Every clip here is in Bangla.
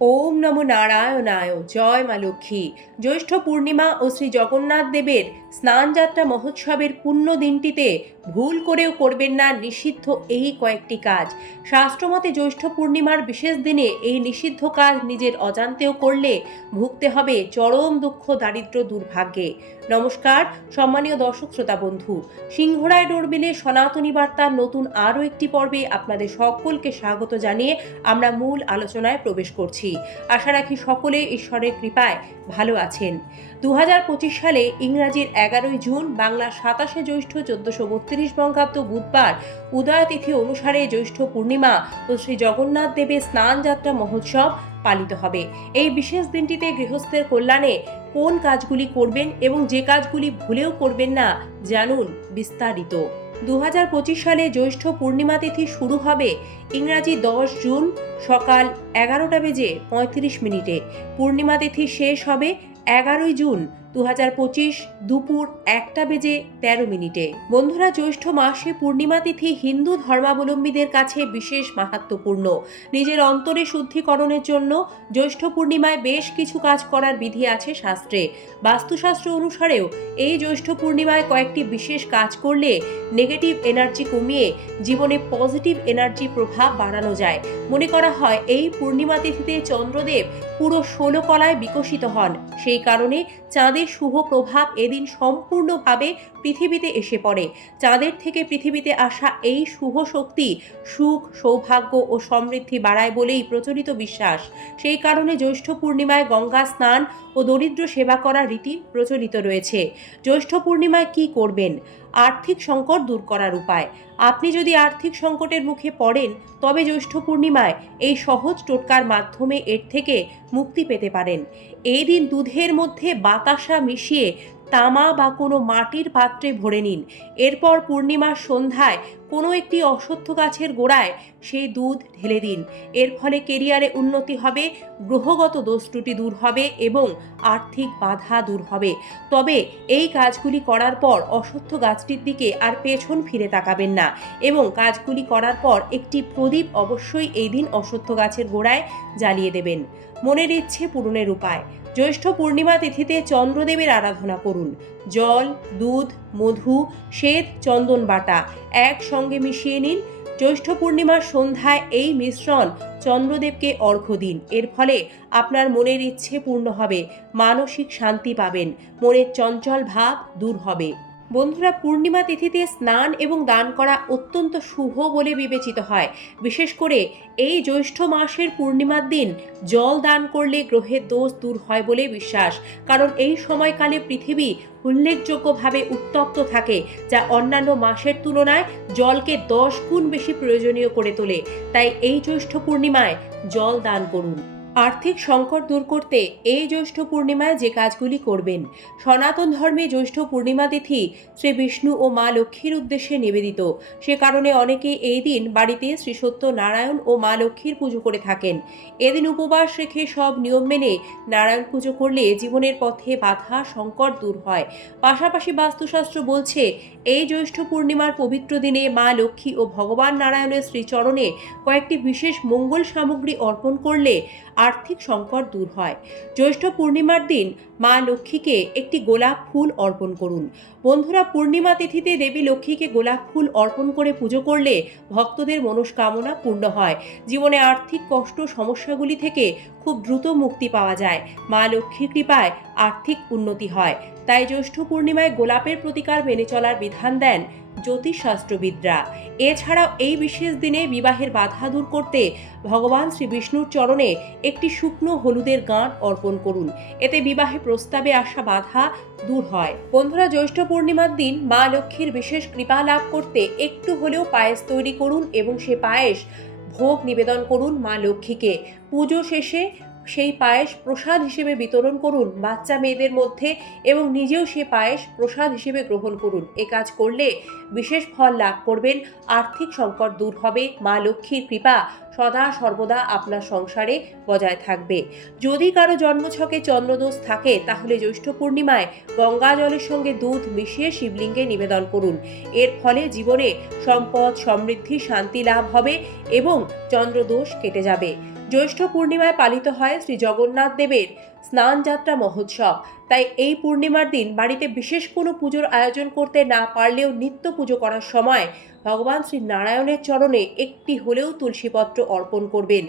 ওম নমো নারায়ণায় জয় মা লক্ষ্মী। জ্যৈষ্ঠ পূর্ণিমা ও শ্রী জগন্নাথ দেবের স্নানযাত্রা মহোৎসবের পুণ্য দিনটিতে ভুল করেও করবেন না নিষিদ্ধ এই কয়েকটি কাজ। শাস্ত্রমতে জ্যৈষ্ঠ পূর্ণিমার বিশেষ দিনে এই নিষিদ্ধ কাজ নিজের অজান্তেও করলে ভুগতে হবে চরম দুঃখ, দারিদ্র, দুর্ভাগ্যে। নমস্কার, সম্মানীয় দর্শক শ্রোতা বন্ধু। সিংহরায় ডোরবিলে সনাতনী বার্তার নতুন আরও একটি পর্বে আপনাদের সকলকে স্বাগত জানিয়ে আমরা মূল আলোচনায় প্রবেশ করছি। আশা রাখি সকলে ঈশ্বরের কৃপায় ভালো আছেন। দু হাজার পঁচিশ সালে ইংরাজির এগারোই জুন বাংলার সাতাশে জ্যৈষ্ঠ চোদ্দশো বত্রিশ বঙ্গাব্দ বুধবার উদয়তিথি অনুসারে জ্যৈষ্ঠ পূর্ণিমা ও শ্রী জগন্নাথ দেবের স্নান যাত্রা মহোৎসব পালিত হবে। এই বিশেষ দিনটিতে গৃহস্থের কল্যাণে কোন কাজগুলি করবেন এবং যে কাজগুলি ভুলেও করবেন না জানুন বিস্তারিত। দু হাজার পঁচিশ সালে জ্যৈষ্ঠ পূর্ণিমা তিথি শুরু হবে ইংরাজি দশ জুন সকাল এগারোটা বেজে পঁয়ত্রিশ মিনিটে। পূর্ণিমা তিথি শেষ হবে এগারোই জুন দু হাজার পঁচিশ দুপুর একটা বেজে তেরো মিনিটে। বন্ধুরা, জ্যৈষ্ঠ মাসে পূর্ণিমা তিথি হিন্দু ধর্মাবলম্বীদের কাছে বিশেষ মাহাত্মপূর্ণ। নিজের অন্তরে শুদ্ধিকরণের জন্য জ্যৈষ্ঠ পূর্ণিমায় বেশ কিছু কাজ করার বিধি আছে শাস্ত্রে। বাস্তুশাস্ত্র অনুসারেও এই জ্যৈষ্ঠ পূর্ণিমায় কয়েকটি বিশেষ কাজ করলে নেগেটিভ এনার্জি কমিয়ে জীবনে পজিটিভ এনার্জি প্রভাব বাড়ানো যায়। মনে করা হয়, এই পূর্ণিমা তিথিতে চন্দ্রদেব পুরো ষোলো কলায় বিকশিত হন। সেই কারণে চাঁদের শুভ প্রভাব এদিন সম্পূর্ণভাবে পৃথিবীতে এসে পড়ে। চাঁদের থেকে পৃথিবীতে আসা এই শুভ শক্তি সুখ, সৌভাগ্য ও সমৃদ্ধি বাড়ায় বলেই প্রচলিত বিশ্বাস। সেই কারণে জ্যৈষ্ঠ পূর্ণিমায় গঙ্গা স্নান ও দরিদ্র সেবা করার রীতি প্রচলিত রয়েছে। জ্যৈষ্ঠ পূর্ণিমায় কী করবেন? আর্থিক সংকট দূর করার উপায়। আপনি যদি আর্থিক সংকটের মুখে পড়েন, তবে জ্যৈষ্ঠ পূর্ণিমায় এই সহজ টোটকার মাধ্যমে এর থেকে মুক্তি পেতে পারেন। এই দিন দুধের মধ্যে বাতাসা মিশিয়ে তামা বা কোনো মাটির পাত্রে ভরে নিন। এরপর পূর্ণিমার সন্ধ্যায় কোনো একটি অশ্বত্থ গাছের গোড়ায় সেই দুধ ঢেলে দিন। এর ফলে কেরিয়ারে উন্নতি হবে, গ্রহগত দোষ ত্রুটি দূর হবে এবং আর্থিক বাধা দূর হবে। তবে এই কাজগুলি করার পর অশ্বত্থ গাছটির দিকে আর পেছন ফিরে তাকাবেন না এবং কাজগুলি করার পর একটি প্রদীপ অবশ্যই এই দিন অশ্বত্থ গাছের গোড়ায় জ্বালিয়ে দেবেন। মনের ইচ্ছে পূরণের উপায়। জ্যৈষ্ঠ পূর্ণিমা তিথিতে চন্দ্রদেবের আরাধনা করুন। জল, দুধ, মধু, শ্বেত, চন্দন বাটা একসঙ্গে মিশিয়ে নিন। জ্যৈষ্ঠ পূর্ণিমার সন্ধ্যায় এই মিশ্রণ চন্দ্রদেবকে অর্ঘ্য দিন। এর ফলে আপনার মনের ইচ্ছে পূর্ণ হবে, মানসিক শান্তি পাবেন, মনের চঞ্চল ভাব দূর হবে। বন্ধুরা পূর্ণিমা তিথিতে স্নান এবং দান করা অত্যন্ত শুভ বলে বিবেচিত হয়। বিশেষ করে এই জ্যৈষ্ঠ মাসের পূর্ণিমার দিন জল দান করলে গ্রহের দোষ দূর হয় বলে বিশ্বাস। কারণ এই সময়কালে পৃথিবী উল্লেখযোগ্যভাবে উত্তপ্ত থাকে, যা অন্যান্য মাসের তুলনায় জলকে দশ গুণ বেশি প্রয়োজনীয় করে তোলে। তাই এই জ্যৈষ্ঠ পূর্ণিমায় জল দান করুন। আর্থিক সংকট দূর করতে এই জ্যৈষ্ঠ পূর্ণিমায় যে কাজগুলি করবেন, সনাতন ধর্মে জ্যৈষ্ঠ পূর্ণিমা তিথি শ্রী বিষ্ণু ও মা লক্ষ্মীর উদ্দেশ্যে নিবেদিত। সে কারণে অনেকে এই দিন বাড়িতে শ্রী সত্য নারায়ণ ও মা লক্ষ্মীর পুজো করে থাকেন। এদিন উপবাস রেখে সব নিয়ম মেনে নারায়ণ পুজো করলে জীবনের পথে বাধা, সংকট দূর হয়। পাশাপাশি বাস্তুশাস্ত্র বলছে, এই জ্যৈষ্ঠ পূর্ণিমার পবিত্র দিনে মা লক্ষ্মী ও ভগবান নারায়ণের শ্রীচরণে কয়েকটি বিশেষ মঙ্গল সামগ্রী অর্পণ করলে আর্থিক সংকট দূর হয়। জ্যৈষ্ঠ পূর্ণিমার দিন মা লক্ষ্মীকে একটি গোলাপ ফুল অর্পণ করুন। বন্ধুরা, পূর্ণিমা তিথিতে দেবী লক্ষ্মীকে গোলাপ ফুল অর্পণ করে পুজো করলে ভক্তদের মনস্কামনা পূর্ণ হয়। জীবনে আর্থিক কষ্ট, সমস্যাগুলি থেকে খুব দ্রুত মুক্তি পাওয়া যায়। মা লক্ষ্মীর কৃপায় আর্থিক উন্নতি হয়। তাই জ্যৈষ্ঠ পূর্ণিমায় গোলাপের প্রতিকার মেনে চলার বিধান দেন জ্যোতিষশাস্ত্রবিদরা। এছাড়াও এই বিশেষ দিনে বিবাহের বাধা দূর করতে ভগবান শ্রী বিষ্ণুর চরণে একটি শুকনো হলুদের গাঁট অর্পণ করুন। এতে বিবাহে প্রস্তাবে আসা বাধা দূর হয়। বন্ধুরা, জ্যৈষ্ঠ পূর্ণিমার দিন মা লক্ষ্মীর বিশেষ কৃপা লাভ করতে একটু হলেও পায়েস তৈরি করুন এবং সে পায়েস ভোগ নিবেদন করুন মা লক্ষ্মীকে। পুজো শেষে সেই পায়েস প্রসাদ হিসেবে বিতরণ করুন বাচ্চা মেয়েদের মধ্যে এবং নিজেও সে পায়েস প্রসাদ হিসেবে গ্রহণ করুন। এ কাজ করলে বিশেষ ফল লাভ করবেন, আর্থিক সংকট দূর হবে, মা লক্ষ্মীর কৃপা সদা সর্বদা আপনার সংসারে বজায় থাকবে। যদি কারও জন্মছকে চন্দ্রদোষ থাকে, তাহলে জ্যৈষ্ঠ পূর্ণিমায় গঙ্গা জলের সঙ্গে দুধ মিশিয়ে শিবলিঙ্গে নিবেদন করুন। এর ফলে জীবনে সম্পদ, সমৃদ্ধি, শান্তি লাভ হবে এবং চন্দ্রদোষ কেটে যাবে। জ্যৈষ্ঠ পূর্ণিমায় পালিত হয় শ্রী জগন্নাথ দেবের স্নানযাত্রা মহোৎসব। তাই এই পূর্ণিমার দিন বাড়িতে বিশেষ কোনো পুজোর আয়োজন করতে না পারলেও নিত্য পুজো করার সময় ভগবান শ্রী নারায়ণের চরণে একটি হলেও তুলসীপত্র অর্পণ করবেন।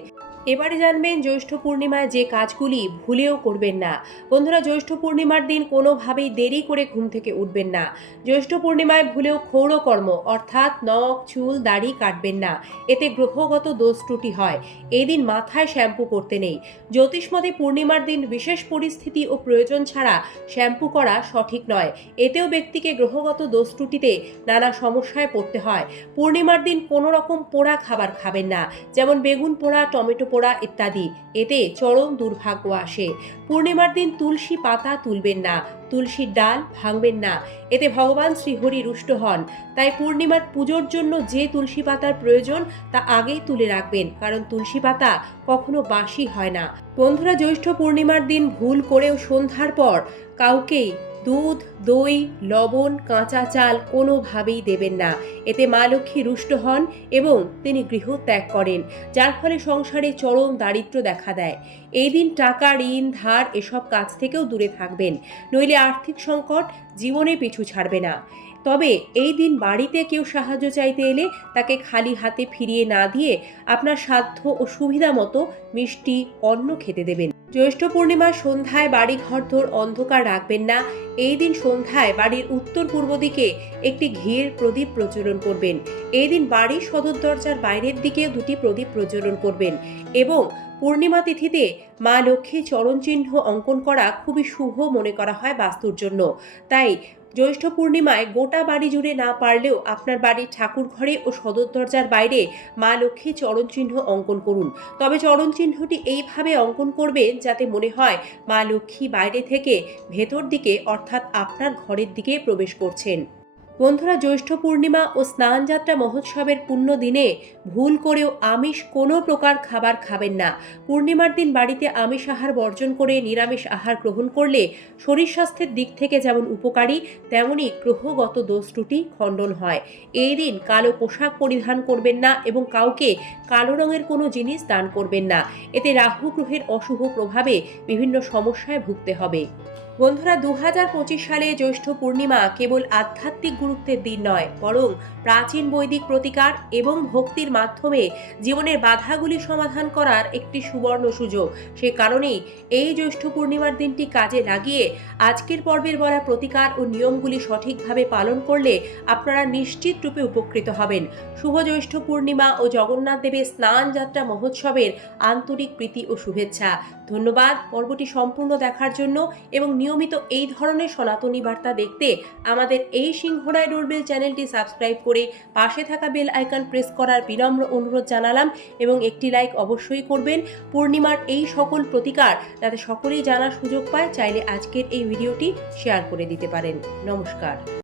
এবারে জানবেন জ্যৈষ্ঠ পূর্ণিমায় যে কাজগুলি ভুলেও করবেন না। বন্ধুরা, জ্যৈষ্ঠ পূর্ণিমার দিন কোনোভাবেই দেরি করে ঘুম থেকে উঠবেন না। জ্যৈষ্ঠ পূর্ণিমায় ভুলেও ক্ষৌরকর্ম অর্থাৎ নখ, চুল, দাড়ি কাটবেন না। এতে গ্রহগত দোষ ত্রুটি হয়। এই দিন মাথায় শ্যাম্পু করতে নেই। জ্যোতিষমতে পূর্ণিমার দিন বিশেষ পরিস্থিতি ও প্রয়োজন ছাড়া শ্যাম্পু করা সঠিক নয়। এতেও ব্যক্তিকে গ্রহগত দোষ ত্রুটিতে নানা সমস্যায় পড়তে হয়। পূর্ণিমার দিন কোনো রকম পোড়া খাবার খাবেন না। যেমন বেগুন পোড়া, টমেটো পোড়া ইত্যাদি। এতে চরম দুর্ভাগ্য আসে। পূর্ণিমার দিন তুলসী পাতা তুলবেন না, তুলসীর ডাল ভাঙবেন না। এতে ভগবান শ্রীহরি রুষ্ট হন। তাই পূর্ণিমার পুজোর জন্য যে তুলসী পাতার প্রয়োজন, তা আগেই তুলে রাখবেন। কারণ তুলসী পাতা কখনো বাসি হয় না। বন্ধুরা, জ্যৈষ্ঠ পূর্ণিমার দিন ভুল করেও সন্ধ্যার পর কাউকেই দুধ, দই, লবণ, কাঁচা চাল কোনোভাবেই দেবেন না। এতে মা লক্ষ্মী রুষ্ট হন এবং তিনি গৃহ ত্যাগ করেন, যার ফলে সংসারে চরম দারিদ্র দেখা দেয়। এই দিন টাকা, ঋণ, ধার এসব কাজ থেকেও দূরে থাকবেন, নইলে আর্থিক সংকট জীবনে পিছু ছাড়বে না। তবে এই দিন বাড়িতে কেউ সাহায্য চাইতে এলে তাকে খালি হাতে ফিরিয়ে না দিয়ে আপনার সাধ্য ও সুবিধা মতো মিষ্টি, অন্ন খেতে দেবেন। জ্যৈষ্ঠ পূর্ণিমার সন্ধ্যায় বাড়ি ঘরদোর অন্ধকার রাখবেন না। এই দিন সন্ধ্যায় বাড়ির উত্তর পূর্ব দিকে একটি ঘিয়ের প্রদীপ প্রজ্বলন করবেন। এই দিন বাড়ির সদর দরজার বাইরের দিকেও দুটি প্রদীপ প্রজ্বলন করবেন এবং পূর্ণিমা তিথিতে মা লক্ষ্মী চরণচিহ্ন অঙ্কন করা খুবই শুভ মনে করা হয় বাস্তুর জন্য। তাই জ্যৈষ্ঠ পূর্ণিমায় গোটা বাড়ি জুড়ে না পারলেও আপনার বাড়ির ঠাকুর ঘরে ও সদর দরজার বাইরে মা লক্ষ্মী চরণচিহ্ন অঙ্কন করুন। তবে চরণচিহ্নটি এইভাবে অঙ্কন করবেন যাতে মনে হয় মা লক্ষ্মী বাইরে থেকে ভেতর দিকে অর্থাৎ আপনার ঘরের দিকে প্রবেশ করছেন। বন্ধুরা, জ্যৈষ্ঠ পূর্ণিমা ও স্নানযাত্রা মহোৎসবের পুণ্য দিনে ভুল করেও আমিষ কোনো প্রকার খাবার খাবেন না। পূর্ণিমার দিন বাড়িতে আমিষ আহার বর্জন করে নিরামিষ আহার গ্রহণ করলে শরীর স্বাস্থ্যের দিক থেকে যেমন উপকারী তেমনই গ্রহগত দোষ ত্রুটি খণ্ডন হয়। এই দিন কালো পোশাক পরিধান করবেন না এবং কাউকে কালো রঙের কোনো জিনিস দান করবেন না। এতে রাহু গ্রহের অশুভ প্রভাবে বিভিন্ন সমস্যায় ভুগতে হবে। বন্ধুরা দু হাজার পঁচিশ সালে জ্যৈষ্ঠ পূর্ণিমা কেবল আধ্যাত্মিক গুরুত্বের দিন নয়, বরং প্রাচীন বৈদিক প্রতিকার এবং ভক্তির মাধ্যমে জীবনের বাধাগুলি সমাধান করার একটি সুবর্ণ সুযোগ। সে কারণেই এই জ্যৈষ্ঠ পূর্ণিমার দিনটি কাজে লাগিয়ে আজকের পর্বের বলা প্রতিকার ও নিয়মগুলি সঠিকভাবে পালন করলে আপনারা নিশ্চিত রূপে উপকৃত হবেন। শুভ জ্যৈষ্ঠ পূর্ণিমা ও জগন্নাথ দেবের স্নান যাত্রা মহোৎসবের আন্তরিক প্রীতি ও শুভেচ্ছা। ধন্যবাদ। পর্বটি সম্পূর্ণ দেখার জন্য এবং নিয়মিত এই ধরনের সনাতনী বার্তা দেখতে আমাদের এই সিংহরায় ডোরবেল চ্যানেলটি সাবস্ক্রাইব করে পাশে থাকা বেল আইকন প্রেস করার বিনম্র অনুরোধ জানালাম এবং একটি লাইক অবশ্যই করবেন। পূর্ণিমার এই সকল প্রতিকার যাতে সকলেই জানার সুযোগ পায়, চাইলে আজকের এই ভিডিওটি শেয়ার করে দিতে পারেন। নমস্কার।